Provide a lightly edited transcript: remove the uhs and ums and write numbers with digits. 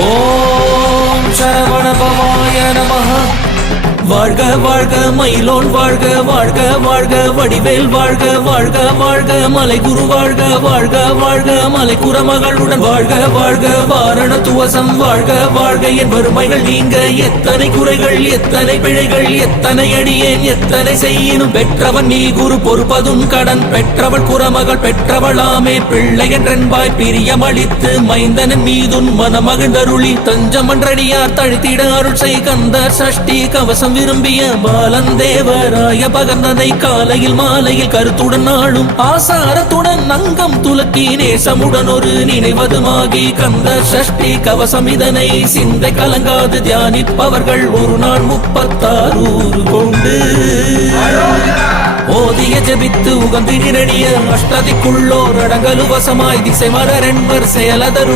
ஓம் சரவண பவாய நமஹ. வாழ்க வாழ்க மயிலோன் வாழ்க வாழ்க வாழ்க வடிவேல் வாழ்க வாழ்க வாழ்க மலை குரு வாழ்க வாழ்க வாழ்க மலை குரமகளுடன் வாழ்க வாழ்க வாரண துவசம் வாழ்க வாழ்க என் வறுமைகள் நீங்க எத்தனை குறைகள் எத்தனை பிழைகள் எத்தனை அடியேன் எத்தனை செய்யினும் பெற்றவன் நீ குரு பொறுப்பதும் கடன் பெற்றவள் குரமகள் பெற்றவளாமே பிள்ளை என்றென்பாய் பிரியமளித்து மைந்தனன் மீதுன் மனமகிழ்ந்தருளி தஞ்சமன்றடியார் தழுத்திட அருள் செய் கந்தர் சஷ்டி கவசம் விரும்பிய பாலன் தேவராய பகர்ந்ததை காலையில் மாலையில் கருத்துடன் நாளும் ஆசாரத்துடன் அங்கம் துலக்கி நேசமுடன் ஒரு நினைவதுமாகி கந்த சஷ்டி கவசம் இதனை சிந்தை கலங்காது தியானிப்பவர்கள் ஒரு நாள் 36 கொண்டு ஓதிய ஜபித்து உகந்திரடிய அஷ்டதிக்குள்ளோர் அடங்கலு வசமாய் திசை மலர் என்பர் செயலதரு